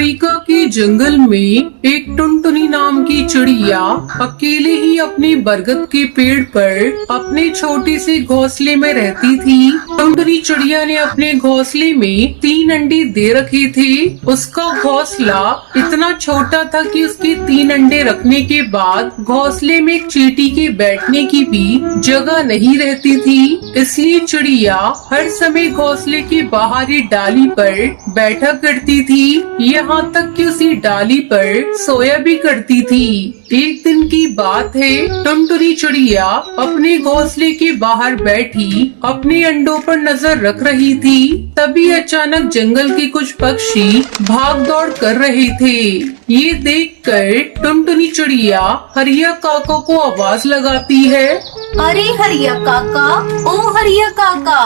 Africa के जंगल में एक टुनटुनी नाम की चिड़िया अकेले ही अपने बरगद के पेड़ पर अपने छोटे से घोंसले में रहती थी। टुनटुनी चिड़िया ने अपने घोंसले में 3 अंडे दे रखे थे। उसका घोंसला इतना छोटा था कि उसके 3 अंडे रखने के बाद घोंसले में एक चींटी के बैठने की भी जगह नहीं रहती थी। इसलिए चिड़िया हर समय घोंसले की बाहरी डाली पर बैठा करती थी, यहाँ तक कि उसी डाली पर सोया भी करती थी। एक दिन की बात है, टुनटुनी चिड़िया अपने घोंसले के बाहर बैठी अपने अंडों पर नजर रख रही थी। तभी अचानक जंगल के कुछ पक्षी भाग दौड़ कर रहे थे। ये देखकर टुनटुनी चिड़िया हरिया काका को आवाज लगाती है। अरे हरिया काका, ओ हरिया काका।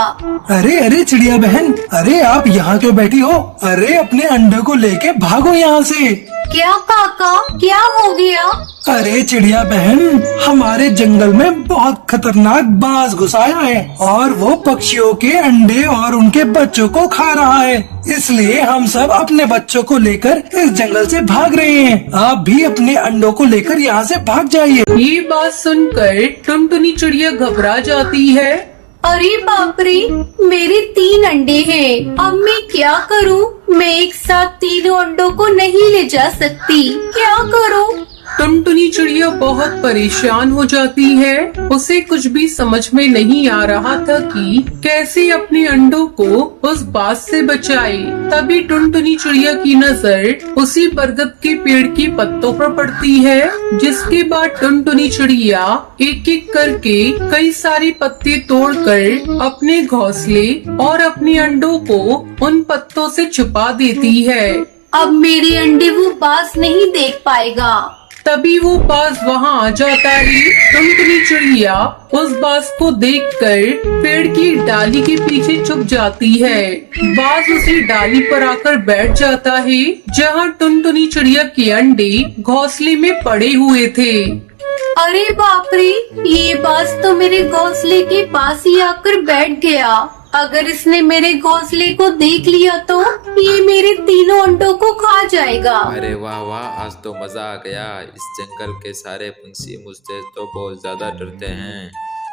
अरे अरे चिड़िया बहन, अरे आप यहाँ क्यों बैठी हो? अरे अपने अंडे को लेके भागो यहाँ से। क्या काका, क्या हो गया? अरे चिड़िया बहन, हमारे जंगल में बहुत खतरनाक बाज घुस आया है और वो पक्षियों के अंडे और उनके बच्चों को खा रहा है। इसलिए हम सब अपने बच्चों को लेकर इस जंगल से भाग रहे हैं। आप भी अपने अंडों को लेकर यहाँ से भाग जाइए। ये बात सुनकर टुनटुनी चिड़िया घबरा जाती है। अरे बाप रे, मेरे 3 अंडे हैं, अब मैं क्या करूं? मैं एक साथ 3 अंडों को नहीं ले जा सकती, क्या करूं? टुनटुनी चिड़िया बहुत परेशान हो जाती है। उसे कुछ भी समझ में नहीं आ रहा था कि कैसे अपने अंडों को उस बाज से बचाए। तभी टुनटुनी चिड़िया की नजर उसी बरगद के पेड़ के पत्तों पर पड़ती है, जिसके बाद टुनटुनी चिड़िया एक एक करके कई सारे पत्ते तोड़कर अपने घोंसले और अपने अंडों को उन पत्तों से छुपा देती है। अब मेरे अंडे वो बाज नहीं देख पाएगा। तभी वो बाज वहाँ आ जाता है। टुनटुनी चिड़िया उस बाज को देखकर पेड़ की डाली के पीछे छुप जाती है। बाज उसी डाली पर आकर बैठ जाता है जहाँ टुनटुनी चिड़िया के अंडे घोंसले में पड़े हुए थे। अरे बाप रे, ये बाज तो मेरे घोंसले के पास ही आकर बैठ गया। अगर इसने मेरे घोंसले को देख लिया तो ये मेरे 3 अंडों को खा जाएगा। अरे वाह वाह, आज तो मजा आ गया। इस जंगल के सारे पंछी मुझसे तो बहुत ज्यादा डरते हैं।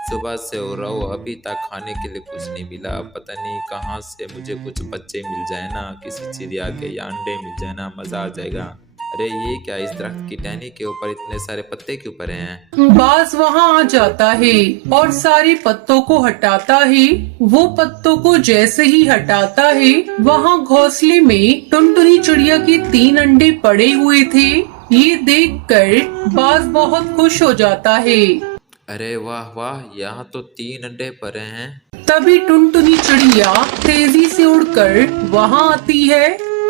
सुबह से हो रहा हूँ, अभी तक खाने के लिए कुछ नहीं मिला। पता नहीं कहाँ से मुझे कुछ बच्चे मिल जाए ना, किसी चिड़िया के या अंडे मिल जाए ना, मजा आ जाएगा। अरे ये क्या, इस दरख्त की टहनी के ऊपर इतने सारे पत्ते क्यों पड़े हैं? बाज वहाँ आ जाता है और सारे पत्तों को हटाता है। वो पत्तों को जैसे ही हटाता है, वहाँ घोंसले में टुनटुनी चिड़िया के 3 अंडे पड़े हुए थे। ये देखकर बाज बहुत खुश हो जाता है। अरे वाह वाह, यहाँ तो 3 अंडे पड़े हैं। तभी टुनटुनी चिड़िया तेजी से उड़कर वहाँ आती है।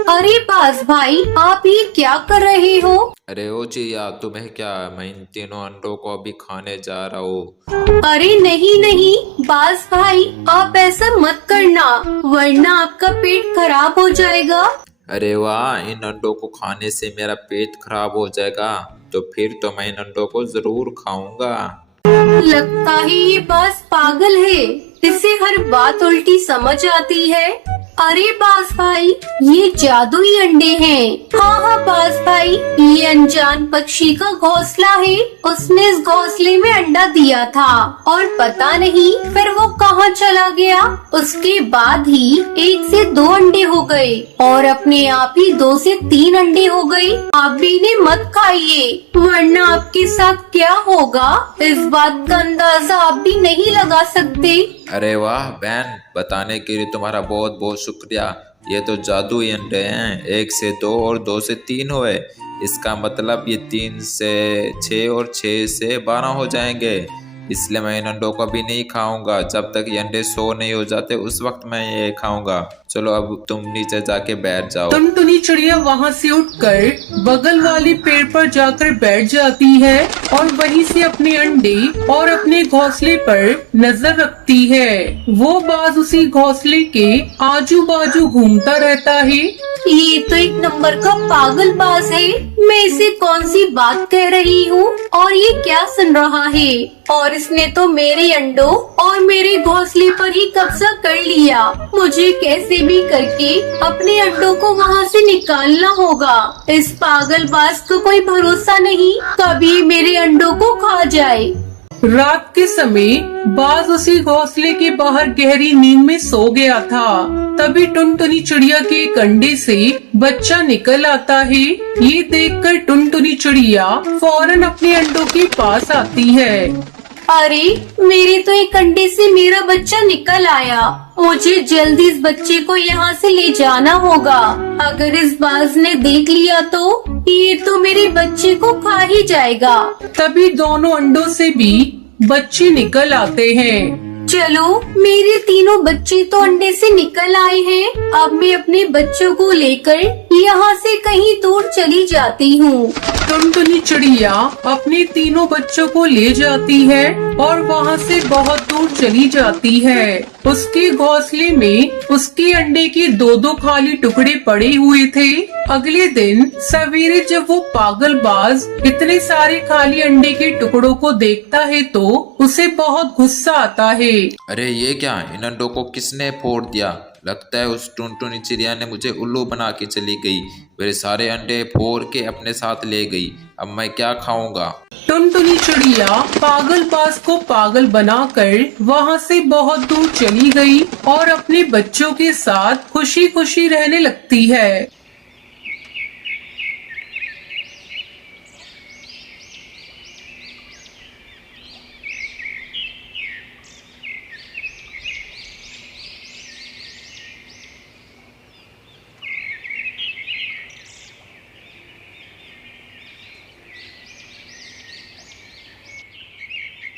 अरे बाज भाई, आप ये क्या कर रहे हो? अरे ओ चिड़िया, तुम्हें क्या? मैं इन 3 अंडों को अभी खाने जा रहा हूँ। अरे नहीं नहीं बाज भाई, आप ऐसा मत करना, वरना आपका पेट खराब हो जाएगा। अरे वाह, इन अंडों को खाने से मेरा पेट खराब हो जाएगा, तो फिर तो मैं इन अंडों को जरूर खाऊंगा। लगता है ये बाज पागल है, इसे हर बात उल्टी समझ आती है। अरे बाज भाई, ये जादुई अंडे हैं। हाँ बाज भाई, ये अनजान पक्षी का घोंसला है। उसने इस घोंसले में अंडा दिया था और पता नहीं फिर वो कहाँ चला गया। उसके बाद ही 1 से 2 अंडे हो गए और अपने आप ही 2 से 3 अंडे हो गए। आप भी इन्हें मत खाइए, वरना आपके साथ क्या होगा इस बात का अंदाजा आप भी नहीं लगा सकते। अरे वाह बहन, बताने के लिए तुम्हारा बहुत बहुत शुक्रिया। ये तो जादुई अंडे हैं। 1 से 2 और 2 से 3 हुए। इसका मतलब ये 3 से 6 और 6 से 12 हो जाएंगे। इसलिए मैं इन अंडों को भी नहीं खाऊंगा। जब तक ये अंडे 100 नहीं हो जाते उस वक्त मैं ये खाऊंगा। चलो अब तुम नीचे जाके बैठ जाओ। टुनटुनी चिड़िया वहाँ से उठकर बगल वाले पेड़ पर जाकर बैठ जाती है और वहीं से अपने अंडे और अपने घोंसले पर नजर रखती है। वो बाज उसी घोंसले के आजू बाजू घूमता रहता है। ये तो एक नंबर का पागलबाज है। मैं इसे कौन सी बात कह रही हूँ और ये क्या सुन रहा है। और इसने तो मेरे अंडों और मेरे घोंसले पर ही कब्जा कर लिया। मुझे कैसे भी करके अपने अंडों को वहाँ से निकालना होगा। इस पागलबाज को कोई भरोसा नहीं, कभी मेरे अंडों को खा जाए। रात के समय बाज उसी घोंसले के बाहर गहरी नींद में सो गया था। तभी टुनटुनी चिड़िया के एक अंडे से बच्चा निकल आता है। ये देखकर टुनटुनी चिड़िया फौरन अपने अंडों के पास आती है। अरे, मेरे तो एक अंडे से मेरा बच्चा निकल आया। मुझे जल्दी इस बच्चे को यहाँ से ले जाना होगा। अगर इस बाज ने देख लिया तो ये तो मेरे बच्चे को खा ही जाएगा। तभी दोनों अंडों से भी बच्चे निकल आते हैं। चलो, मेरे तीनों बच्चे तो अंडे से निकल आए हैं। अब मैं अपने बच्चों को लेकर यहाँ से कहीं दूर चली जाती हूँ। टुनटुनी चिड़िया अपने तीनों बच्चों को ले जाती है और वहाँ से बहुत दूर चली जाती है। उसके घोंसले में उसके अंडे के दो खाली टुकड़े पड़े हुए थे। अगले दिन सवेरे जब वो पागलबाज इतने सारे खाली अंडे के टुकड़ों को देखता है तो उसे बहुत गुस्सा आता है। अरे ये क्या, इन अंडों को किसने फोड़ दिया? लगता है उस टुनटुनी चिड़िया ने मुझे उल्लू बना के चली गई। मेरे सारे अंडे फोड़ के अपने साथ ले गई। अब मैं क्या खाऊंगा? टुनटुनी चिड़िया पागलबाज को पागल बनाकर वहाँ से बहुत दूर चली गई और अपने बच्चों के साथ खुशी खुशी रहने लगती है।